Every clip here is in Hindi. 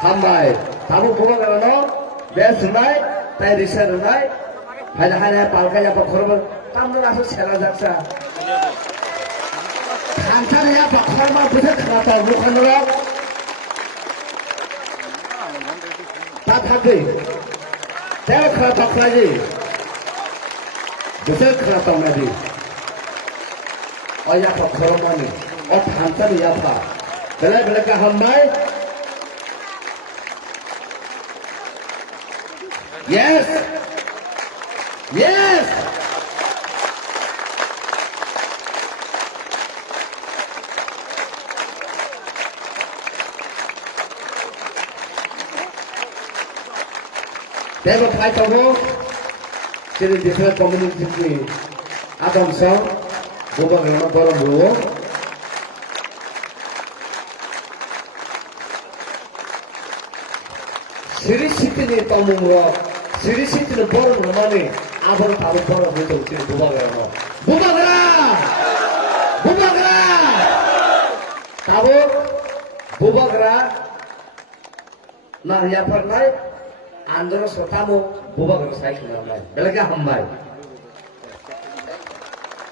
Hambai, tamu bukan kerana best night, tadi research night, hanya palkanya pakkorban, tamu langsung secara jaksa. Kantornya pakkorban bisa kerata bukan orang. Tak hati, saya kerata lagi, bisa kerata lagi. Oh ya pakkorban ni, oh kantor ya pak, bela ke hambai. Yes! Yes! Saya berkait tahu, jadi di sana komunitas ini ada misal, bukan kerana barang dulu. Siri City ni tamu mula. Siri City ni baru nama ni, abang tahu baru betul sini Bubagera. Tahu Bubagera, nah ya pernah, andor setamu Bubagera saya kenal lagi. Belakang hambai.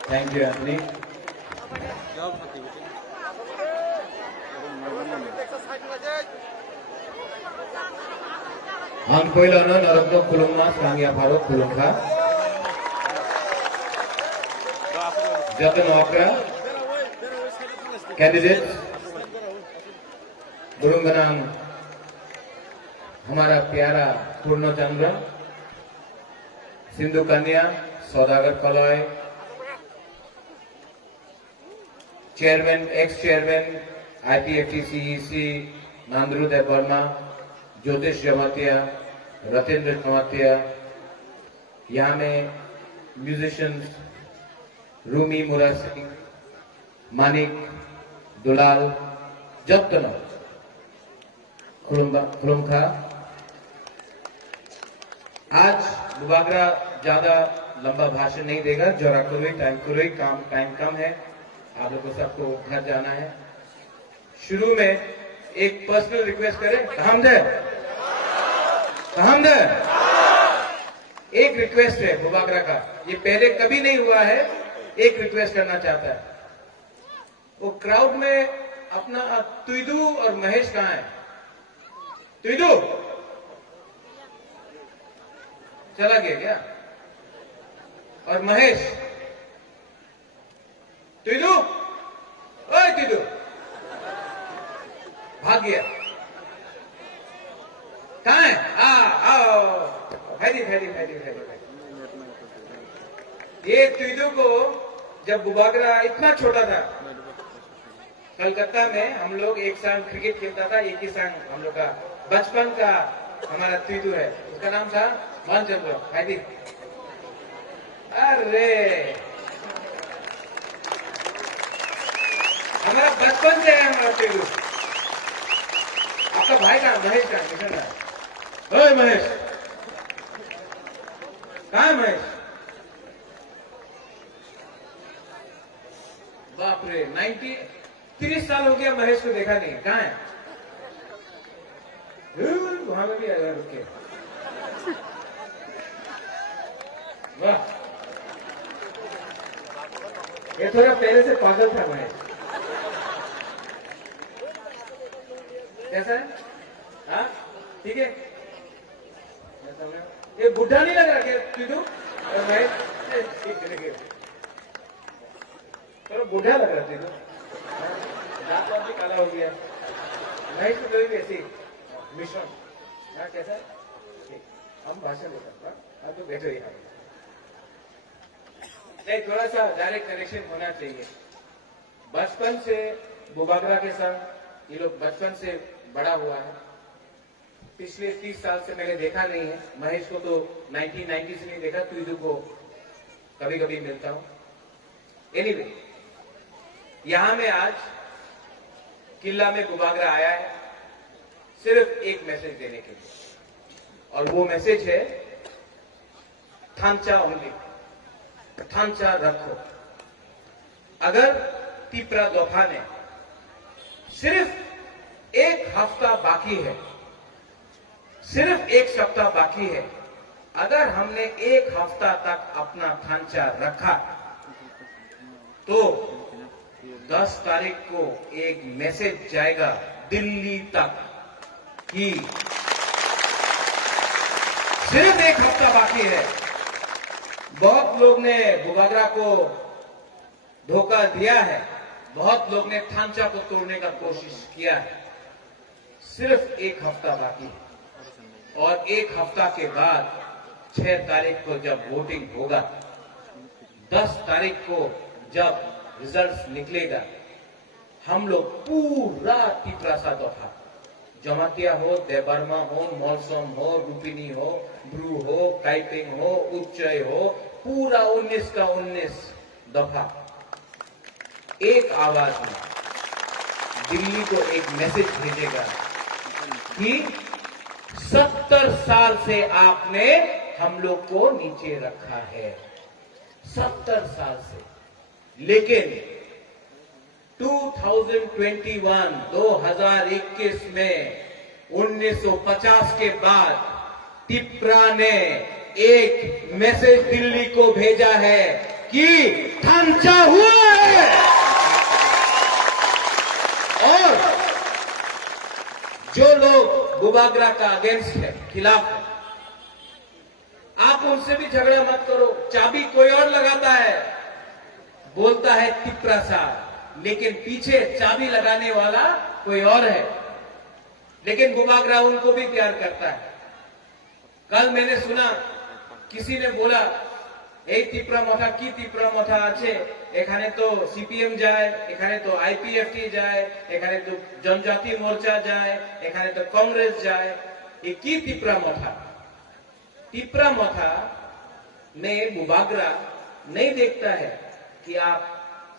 Thank you, Anthony. Han koilana narokno kulungna sangya bharot kulungka Jatan Wakra candidate गुरुंगनांग हमारा प्यारा पूर्ण चंद्र Sindhu Kanya Saudagar Kalai chairman ex chairman IPFTCEC Nandru Debbarma Jyotish Jamatia Ratendra Jamatia यहाँ में म्यूजिशियंस रूमी मुरा सिंह मानिक दुलाल जत्तना खुलुमखा आज बुबागरा ज्यादा लंबा भाषण नहीं देगा जरा करो टाइम कम है आप लोगों को सबको घर जाना है शुरू में एक पर्सनल रिक्वेस्ट करें हम दे एक रिक्वेस्ट है बुबागरा का ये पहले कभी नहीं हुआ है एक रिक्वेस्ट करना चाहता है वो क्राउड में अपना तुइदू और महेश कहाँ है तुइदू चला गया क्या और महेश तुइदू ओए तुइदू भाग गया कहाँ है आओ फैली ये तुइदू को जब बुबागरा इतना छोटा था कलकत्ता में हम लोग एक साथ क्रिकेट खेलता था एक ही संग हम लोग का बचपन का हमारा तुइदू है उसका नाम था मनचंद्र फैली अरे हमारा बचपन से है हमारा तुइदू आपका भाई का महेश का मिशन है ओए महेश कहाँ है महेश बाप रे 30 साल हो गया महेश को देखा नहीं कहाँ है वहां में भी आएगा रुक के वाह ये थोड़ा पहले से पागल था महेश कैसा है हाँ ठीक है ये बुढ़ा नहीं लग रहा क्या तुझू महेश थोड़ा बुढ़ा लग रहा तुझू दांत वात भी काला हो गया महेश को भी ऐसी मिश्रण हाँ कैसा है हम भाषण देता तो बैठो यहाँ नहीं, थोड़ा सा डायरेक्ट कनेक्शन होना चाहिए। बचपन से बुबागरा के संग ये लोग बचपन से बड़ा हुआ है। पिछले 30 साल से मैंने देखा नहीं है। महेश को तो 1990 से नहीं देखा, तुझू को कभी कभी मिलता हूं। एनीवे, यहां में आज किला में बुबागरा आया है सिर्फ एक मैसेज देने के लिए, और वो मैसेज है थांचा ओनली, थांचा रखो। अगर तिप्रा दोफा ने सिर्फ एक हफ्ता बाकी है, सिर्फ एक सप्ताह बाकी है, अगर हमने एक हफ्ता तक अपना थांचा रखा तो 10 तारीख को एक मैसेज जाएगा दिल्ली तक कि सिर्फ एक हफ्ता बाकी है। बहुत लोग ने बुबागरा को धोखा दिया है, बहुत लोग ने थांचा को तोड़ने का कोशिश किया है। सिर्फ एक हफ्ता बाकी है, और एक हफ्ता के बाद 6 तारीख को जब वोटिंग होगा, 10 तारीख को जब रिजल्ट्स निकलेगा, हम लोग पूरा तिप्रासा दफा, जमातिया हो, देबर्मा हो, मौलसम हो, रुपिनी हो, ब्रू हो, काइपिंग हो, उच्चय हो, पूरा 19 का 19 दफा एक आवाज में दिल्ली को एक मैसेज भेजेगा कि 70 साल से आपने हम लोग को नीचे रखा है, 70 साल से। लेकिन 2021 में 1950 के बाद तिप्रा ने एक मैसेज दिल्ली को भेजा है कि थांचा हुआ है। और जो लोग बुबागरा का अगेंस्ट है, खिलाफ है, आप उनसे भी झगड़ा मत करो। चाबी कोई और लगाता है, बोलता है तिप्रा सा, लेकिन पीछे चाबी लगाने वाला कोई और है। लेकिन बुबागरा उनको भी प्यार करता है। कल मैंने सुना किसी ने बोला, এই তিপ্রা মাথা কি তিপ্রা মাথা আছে, এখানে তো সিপিএম যায়, এখানে তো আইপিএফটি যায়, এখানে তো জনজাতি মোর্চা যায়, এখানে তো कांग्रेस যায়, ये की तिप्रा माथा? तिप्रा माथा में बुबागरा नहीं देखता है कि आप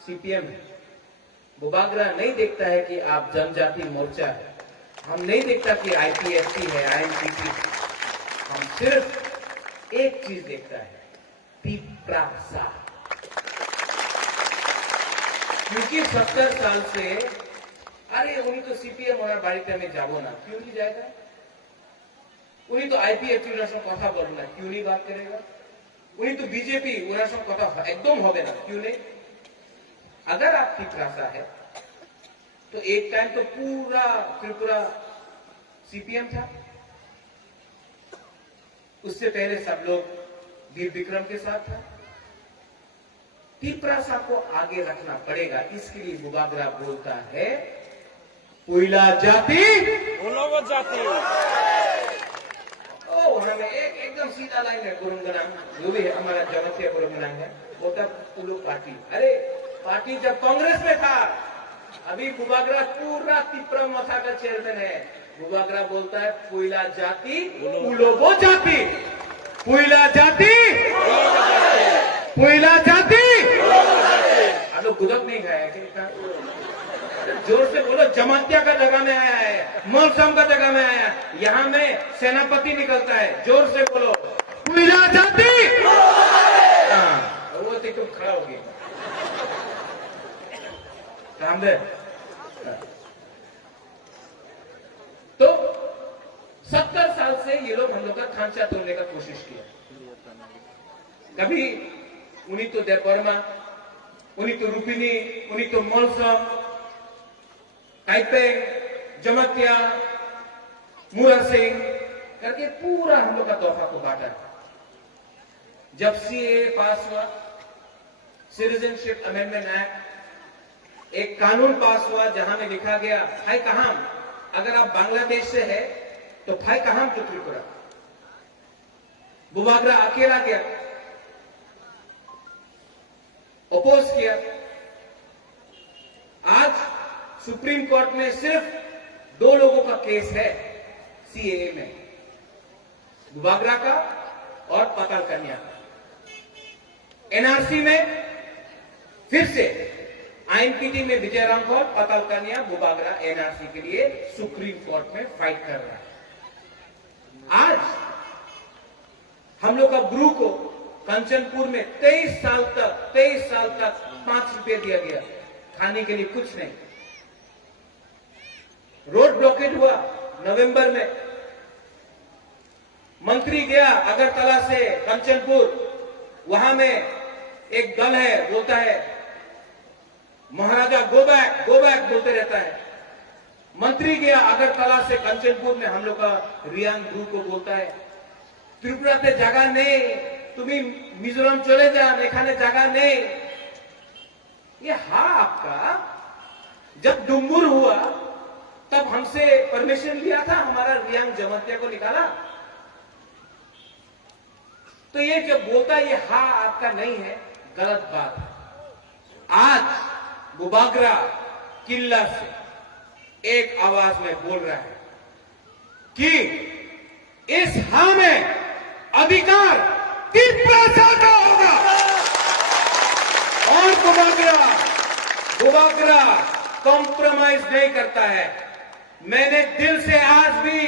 सीपीएम है, बुबागरा नहीं देखता है कि आप जनजाति मोर्चा है, हम नहीं देखता कि आईपीएफटी है, आईएनटीटी। हम सिर्फ एक चीज देखता है, तिप्रासा। क्योंकि 70 साल से अरे उन्हीं तो सीपीएम ওনার বাড়িতে আমি যাব না, क्यों नहीं जाएगा? उन्हीं तो आईपीएफटी ওনার সঙ্গে কথা বলবো না, क्यों नहीं बात करेगा? उन्हीं तो बीजेपी ওনার সঙ্গে কথা एकदम হবে না, क्यों नहीं? अगर आप तिप्रासा है तो एक टाइम तो पूरा त्रिपुरा सीपीएम था, उससे पहले सब लोग वीर विक्रम के साथ था। तिप्रासा को आगे रखना पड़ेगा, इसके लिए बुबागरा बोलता है पुइला जाति उलोगो जाति। ओ हमें एकदम सीधा लाइन है, गुरुंगना जो भी है हमारा जनजातीय गुरुंगना है, वो तब उलो पार्टी। अरे पार्टी जब कांग्रेस में था, अभी बुबागरा पूरा तिप्रा माथा का चेयरमैन है। बुबागरा बोलता है पुइला जाति उलोगो जाति, पुइला जाति पुइला जाति। आप लोग गुदक नहीं खाया क्या? जोर से बोलो, जमातिया का जगह में आया है, मौसम का जगह में आया, यहाँ में सेनापति निकलता है। जोर से बोलो पुइला जाति। वो तो तुम खड़ा हो गया रामदेव। तो 70 साल से ये लोग हम लोग का खांचा तोड़ने का कोशिश किया। कभी उन्हीं तो देवबर्मा, उन्हीं तो रुपिनी, उन्हीं तो मौलसम, काइपेंग, जमातिया, मुरार सिंह करके पूरा हम लोग का तोहफा को बांटा। जब सीए पास हुआ, सिटीजनशिप अमेंडमेंट एक्ट, एक कानून पास हुआ जहां में लिखा गया भाई कहां, अगर आप बांग्लादेश से है तो भाई कहां तो त्रिपुरा। बुबागरा अकेला गया, अपोज किया। आज सुप्रीम कोर्ट में सिर्फ 2 लोगों का केस है सीएए में, बुबागरा का और पाताल कन्या का। एनआरसी में फिर से आईएनपीटी में विजय रामखोर, पाताल कन्या, बुबागरा एनआरसी के लिए सुप्रीम कोर्ट में फाइट कर रहा है। आज हम लोग का गुरु को कंचनपुर में 23 साल तक 5 रुपए दिया गया, खाने के लिए कुछ नहीं। रोड ब्लॉकेट हुआ नवंबर में, मंत्री गया अगरतला से कंचनपुर, वहां में एक दल है रोता है, महाराजा गो बैक बोलते रहता है। मंत्री गया अगरतला से कंचनपुर में, हम लोग का रियांग गुरु को बोलता है त्रिपुराते जगह नहीं, तुम्हें मिजोरम चले जा, एखाने जगह नहीं। ये आपका जब डुम्बुर हुआ तब हमसे परमिशन लिया था, हमारा रियांग जमतिया को निकाला। तो ये जब बोलता है ये आपका नहीं है, गलत बात है। आज बुबागरा किला से एक आवाज में बोल रहा है कि इस में अधिकार त्रिपुरा का होगा। और बुबागरा कॉम्प्रोमाइज नहीं करता है। मैंने दिल से आज भी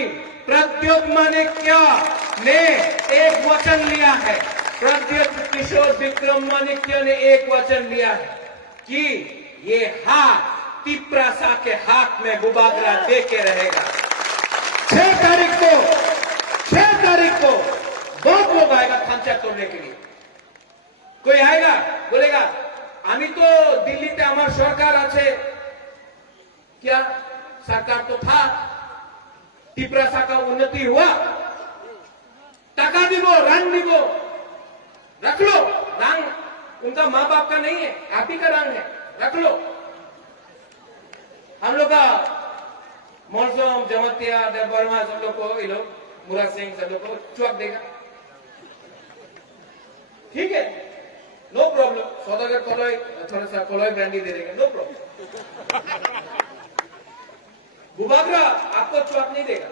प्रद्युत माणिक्य ने एक वचन लिया है, प्रद्युत किशोर विक्रम माणिक्य ने एक वचन लिया है कि ये हाथ तिप्रासा के हाथ में बुबागरा दे के रहेगा। 6 तारीख को बहुत लोग आएगा खांचा तोड़ने के लिए। कोई आएगा बोलेगा आमी तो दिल्लीते हमार सरकार आछे, क्या सरकार तो था, तिप्रासा का उन्नति हुआ, टका दिबो, रंग दिबो, रख लो। रंग उनका माँ बाप का नहीं है, आप ही का रंग है, रख लो। हम लोग का मोरसोम, जमतिया, देवबर्मा सब लोग को, ये लोग मुरा सिंह सब लोग को चौक देगा, ठीक है, नो प्रॉब्लम। सौदागर कलोई, थोड़ा सा कलोई ब्रांडी दे देगा, नो प्रॉब्लम। बुबागरा आपको चौक नहीं देगा,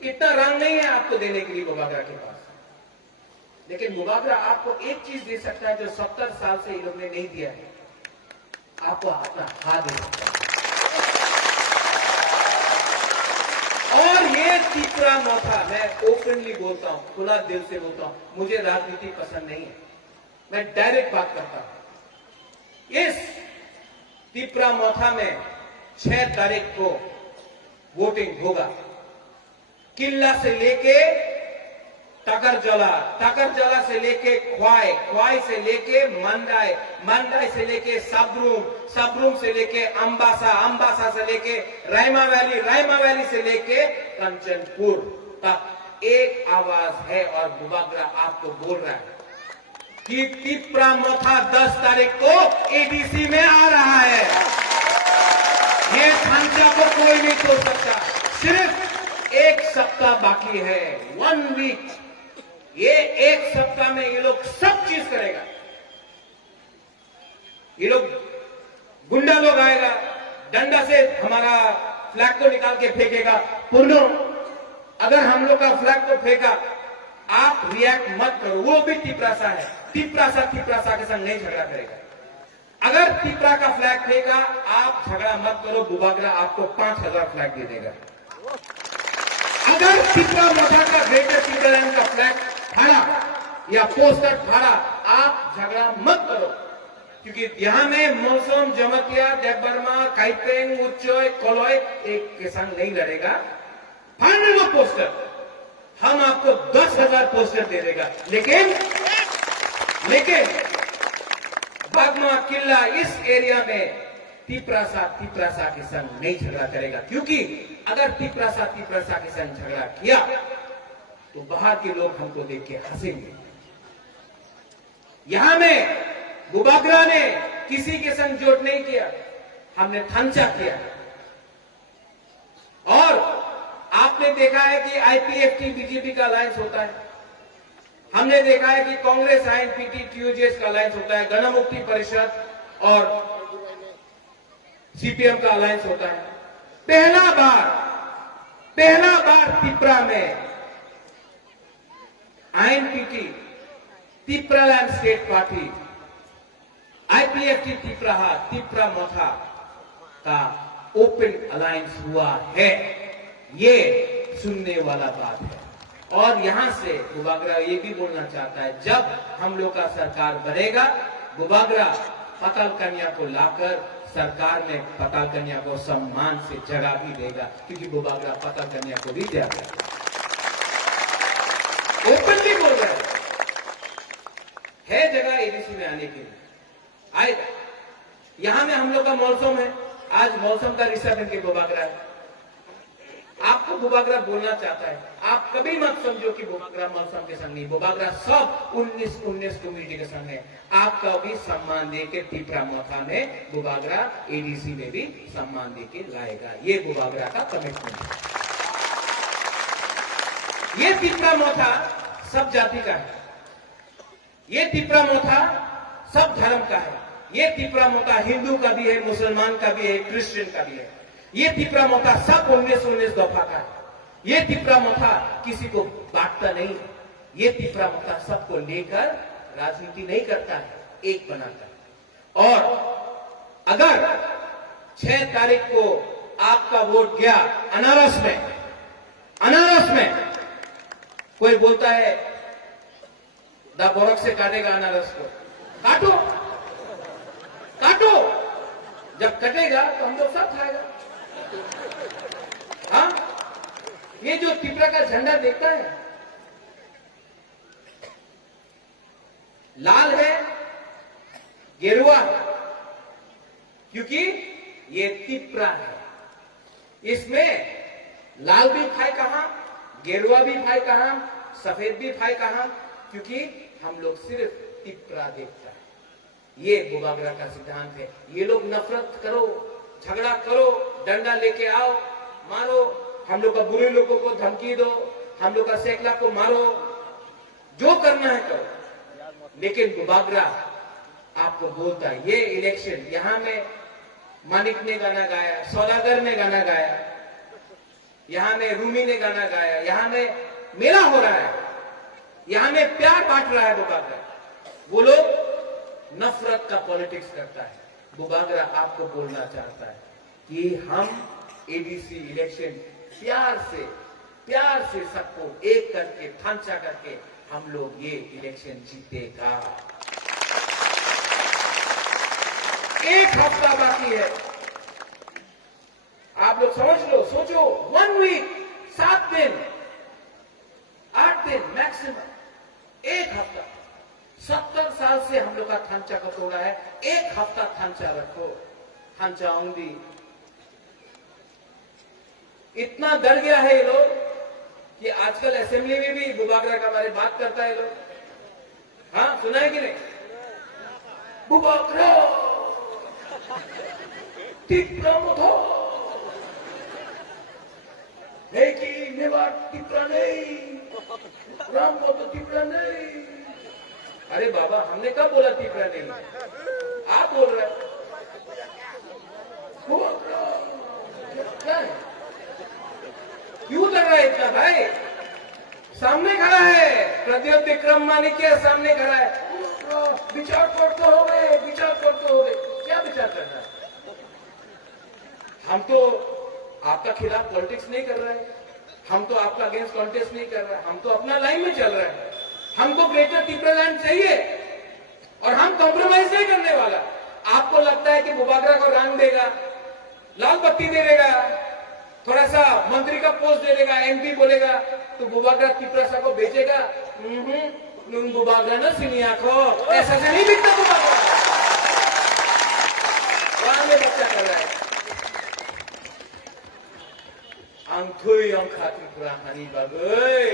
इतना रंग नहीं है आपको देने के लिए बुबागरा के पास। लेकिन बुबागरा आपको एक चीज दे सकता है जो 70 साल से ये लोग ने नहीं दिया है, आपको अपना हाथ दे सकता है। और ये तीसरा मौका, मैं ओपनली बोलता हूं, खुला दिल से बोलता हूं, मुझे राजनीति पसंद नहीं है, मैं डायरेक्ट बात करता हूं। इस तीसरा मौका में 6 तारीख को वोटिंग होगा। किला से लेके टाकरजला से लेके ख्वाई से लेके मंदाई से लेके सबरूम से लेके अंबासा से लेके रायमा वैली से लेके कंचनपुर तक एक आवाज है। और बुबागरा आपको बोल रहा है कि तिप्रा मोथा 10 तारीख को एडीसी में आ रहा है। ये खांचा को कोई नहीं तोड़ सकता। सिर्फ 1 सप्ताह बाकी है, 1 वीक। ये 1 सप्ताह में ये लोग सब चीज करेगा। ये लोग गुंडा लोग आएगा, डंडा से हमारा फ्लैग को निकाल के फेंकेगा। पुनो अगर हम लोग का फ्लैग को फेंका, आप रिएक्ट मत करो, वो भी तिप्रासा है। तिप्रासा के संग नहीं झगड़ा करेगा। अगर तिप्रा का फ्लैग फेंका, आप झगड़ा मत करो, बुबागरा आपको 5000 फ्लैग दे देगा। अगर तिप्रा मोथा का ग्रेटर तिप्रालैंड का फ्लैग फाड़ा या पोस्टर फाड़ा, आप झगड़ा मत करो, क्योंकि यहां में मौसम, जमतिया, देवबर्मा, काइपेंग, उच्चोय, कोलोय एक के संग नहीं लड़ेगा। फाड़ने लो पोस्टर, हम आपको 10,000 पोस्टर दे देगा। लेकिन बागमा किला इस एरिया में तिप्रासा के संग नहीं झगड़ा करेगा, क्योंकि अगर तिप्रासा के संग झगड़ा किया तो बाहर के लोग हमको देख के हंसेंगे। यहां में बुबागरा ने किसी के संग जोड़ नहीं किया, हमने थांचा किया। और आपने देखा है कि आईपीएफटी बीजेपी का अलायंस होता है। हमने देखा है कि कांग्रेस आईएनपीटी टीयूजेएस का अलायंस होता है, गणमुक्ति परिषद और सीपीएम का अलायंस होता है। पहला बार त्रिपुरा में INPT, Tripuraland state party, IPFT Tripura Motha का ओपन अलायंस हुआ है। ये सुनने वाला बात है। और यहां से बुबागरा ये भी बोलना चाहता है, जब हम लोग का सरकार बनेगा, बुबागरा पाताल कन्या को लाकर सरकार में पाताल कन्या को सम्मान से जगह भी देगा, क्योंकि बुबागरा पाताल कन्या को भी दिया गया। ओपनली बोल रहे है जगह एडीसी में आने के लिए, आएगा। यहां में हम लोग का मौसम है, आज मौसम का रिश्ता के बुबागरा है। आपको बुबागरा बोलना चाहता है, आप कभी मत समझो कि बुबागरा मौसम के संग नहीं, बुबागरा सब 19 कम्युनिटी के संग है। आपका भी सम्मान देके त्रिपुरा मोथा में बुबागरा एडीसी में भी सम्मान देके लाएगा। ये बुबागरा का कमिटमेंट है। ये त्रिपुरा मोथा सब जाति का है, ये त्रिपुरा मोथा सब धर्म का है। ये त्रिपुरा मोथा हिंदू का भी है, मुसलमान का भी है, क्रिश्चियन का भी है। ये त्रिपुरा मोथा सब 19 दफा का है। ये त्रिपुरा मोथा किसी को बांटता नहीं है। ये त्रिपुरा मोथा सबको लेकर राजनीति नहीं करता है, एक बनाता है। और अगर 6 तारीख को आपका वोट गया अनारस में कोई बोलता है दा बोरक से काटेगा अनारस को, काटो, जब कटेगा तो हम लोग सब खाएगा। हाँ, ये जो त्रिपुरा का झंडा देखता है, लाल है, गेरुआ है, क्योंकि ये त्रिपुरा है। इसमें लाल भी खाए कहां, गेरुआ भी खाए कहां, सफेद भी खाए कहां, क्योंकि हम लोग सिर्फ त्रिपुरा देखता है। ये बुबागरा का सिद्धांत है। ये लोग नफरत करो, झगड़ा करो, डंडा लेके आओ, मारो, हम लोग का बुरे लोगों को धमकी दो, हम लोग का सैकला को मारो, जो करना है करो, लेकिन बुबागरा आपको बोलता है ये इलेक्शन, यहां में मानिक ने गाना गाया, सौदागर ने गाना गाया, यहां में रूमी ने गाना गाया, यहां में मेला हो रहा है, यहां में प्यार बांट रहा है बुबागरा। वो लोग नफरत का पॉलिटिक्स करता है। बुबागरा आपको बोलना चाहता है कि हम एडीसी इलेक्शन प्यार से सबको एक करके, थांचा करके हम लोग ये इलेक्शन जीतेगा। एक हफ्ता बाकी है, आप लोग समझ लो, सोचो, 1 वीक, 7 दिन, 8 दिन मैक्सिमम, एक हफ्ता। 70 साल से हम लोग का थांचा को तोड़ा है, एक हफ्ता थांचा रखो, थांचा आऊंगी। इतना डर गया है ये लोग कि आजकल असेंबली में भी बुबागरा का बारे बात करता है लोग। हाँ, सुना है कि नहीं? बुबागरा त्रिपुरा मोथा है कि मेवाड़ त्रिपुरा नहीं, राम को तो त्रिपुरा नहीं। अरे बाबा, हमने कब बोला त्रिपुरा नहीं? आप बोल रहे हैं। क्या है? क्यों कर रहा है इतना भाई? सामने खड़ा है प्रद्योत विक्रम मानिक के सामने खड़ा है। विचार करते हो गए, क्या विचार करना है? हम तो आपका खिलाफ पॉलिटिक्स नहीं कर रहे हैं, हम तो आपका अगेंस्ट कॉन्टेस्ट नहीं कर रहे हैं, हम तो अपना लाइन में चल रहे हैं। हमको ग्रेटर त्रिपुरा लैंड चाहिए और हम कॉम्प्रोमाइज नहीं करने वाला। आपको लगता है कि बुबागरा को रंग देगा, लाल बत्ती दे देगा, थोड़ा सा मंत्री का पोस्ट दे देगा, एमपी बोलेगा, तो बुबागरा त्रिपुरा को बेचेगा। बुबागरा ना सिनिया को ऐसा से नहीं बिकता बुबागरा। वहां में बच्चा कर रहा है अंथुई अंखा त्रिपुरा हनी बगई।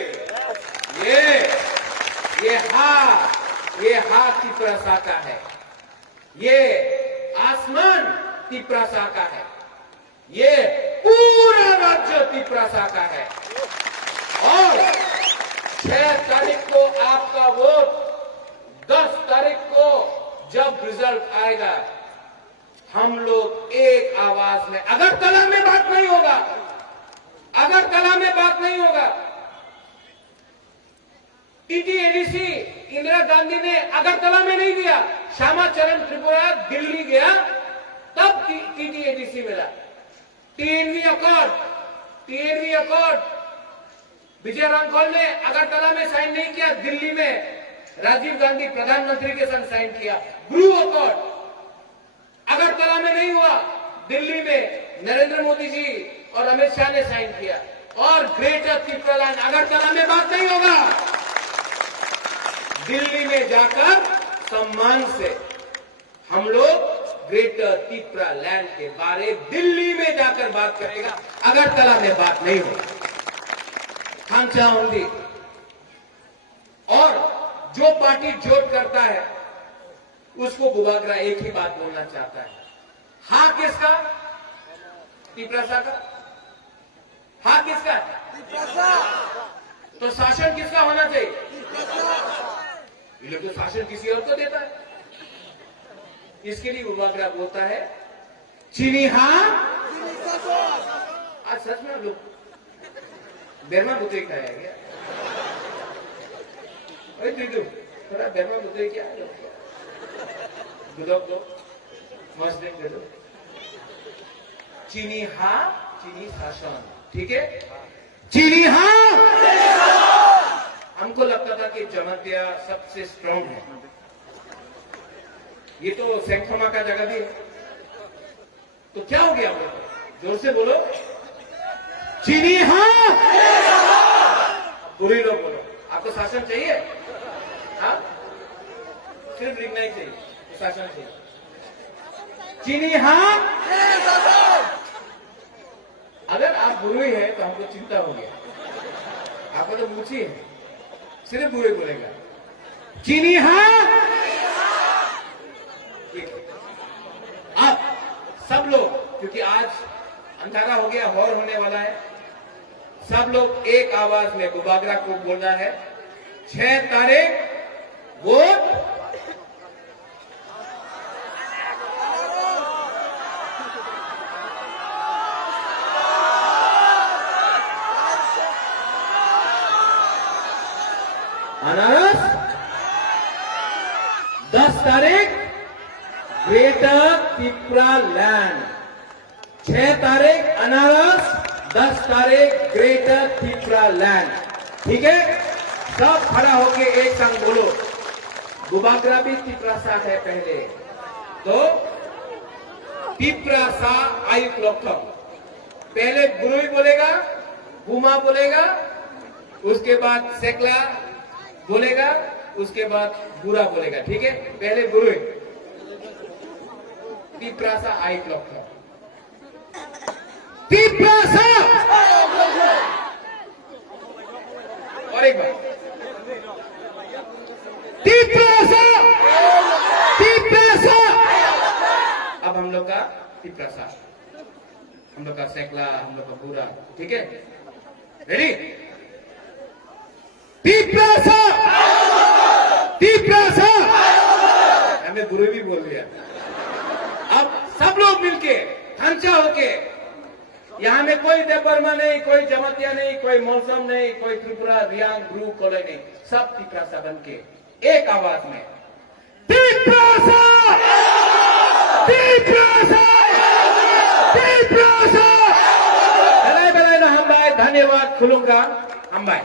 ये हा त्रिपुरा सा का है, ये आसमान त्रिपुरा सा का है, ये पूरा राज्य त्रिपुरा सा का है। और 6 तारीख को आपका वोट, 10 तारीख को जब रिजल्ट आएगा, हम लोग एक आवाज में, अगरतला में बात नहीं होगा, अगरतला में बात नहीं होगा। टीटीएडीसी इंदिरा गांधी ने अगरतला में नहीं दिया, श्यामा चरण त्रिपुरा दिल्ली गया तब टीटीएडीसी मिला। टीएनवी अकॉर्ड विजय रामखोल ने अगरतला में साइन नहीं किया, दिल्ली में राजीव गांधी प्रधानमंत्री के संग साइन किया। ब्रू अकॉर्ड अगरतला में नहीं हुआ, दिल्ली में नरेंद्र मोदी जी और अमित शाह ने साइन किया। और ग्रेटर त्रिपुरा लैंड, अगरतला में बात नहीं होगा, दिल्ली में जाकर सम्मान से हम लोग ग्रेटर त्रिपुरा लैंड के बारे दिल्ली में जाकर बात करेगा, अगरतला में बात नहीं होगी। हम चाहूंगी, और जो पार्टी जोड़ करता है उसको बुबागरा एक ही बात बोलना चाहता है, हाँ किसका? त्रिपुरा का। हाँ किसका? तो शासन किसका होना चाहिए? ये लोग तो शासन किसी और को देता है। इसके लिए बुबागरा बोलता है चीनी हाँ। आज सच में लोग बेरमा बुते खाया गया, थोड़ा बेरमा बुते क्या दो मस्त दे दो। चीनी हाँ, चीनी शासन, ठीक है, चीनी हाँ। हमको लगता था कि जमातिया सबसे स्ट्रांग है, ये तो सेंखमा का जगह भी है, तो क्या हो गया? जोर से बोलो, चीनी हाँ। बुरी लोग बोलो, आपको शासन चाहिए? हाँ, सिर्फ लिखना ही चाहिए, तो शासन चाहिए। चीनी हाँ। अगर आप बुरी है तो हमको चिंता हो गया, आपको तो पूछी है, सिर्फ बुरे बोलेगा, चीनी हाँ। आप सब लोग, क्योंकि आज अंधारा हो गया, और होने वाला है, सब लोग एक आवाज में बुबागरा को बोलना है, 6 तारीख वोट, अनारस, 10 तारीख ग्रेटर त्रिपुरा लैंड, 6 तारीख अनारस, 10 तारीख ग्रेटर त्रिपुरा लैंड, ठीक है? सब खड़ा होके एक संग बोलो, बुबागरा भी त्रिपुरा सा है पहले, तो त्रिपुरा सा आयुक्त लोकम, पहले गुरुई बोलेगा, गुमा बोलेगा, उसके बाद सेकला बोलेगा, उसके बाद बुरा बोलेगा, ठीक है? पहले गुरुई, त्रिपुरा सा आयुक्त लोकम, त्रिपुरा सा, और एक बार त्रिपुरा सा, त्रिपुरा सा। अब हम लोग का त्रिपुरा सा, हम लोग का सेकला, हम लोग का बुरा, ठीक है? रेडी? त्रिपुरा सा, त्रिपुरा सा। हमें बुरे भी बोल दिया। अब सब लोग मिलके खंचा होके, यहाँ में कोई देवबर्मा नहीं, कोई जमातिया नहीं, कोई मौसम नहीं, कोई त्रिपुरा, रियांग, ब्रू, कोले नहीं, सब त्रिपुरा सा बन के एक आवाज में त्रिपुरा सा, त्रिपुरा सा, त्रिपुरा सा। बलाय बलाय ना हम भाई, धन्यवाद खुलूंगा हम भाई।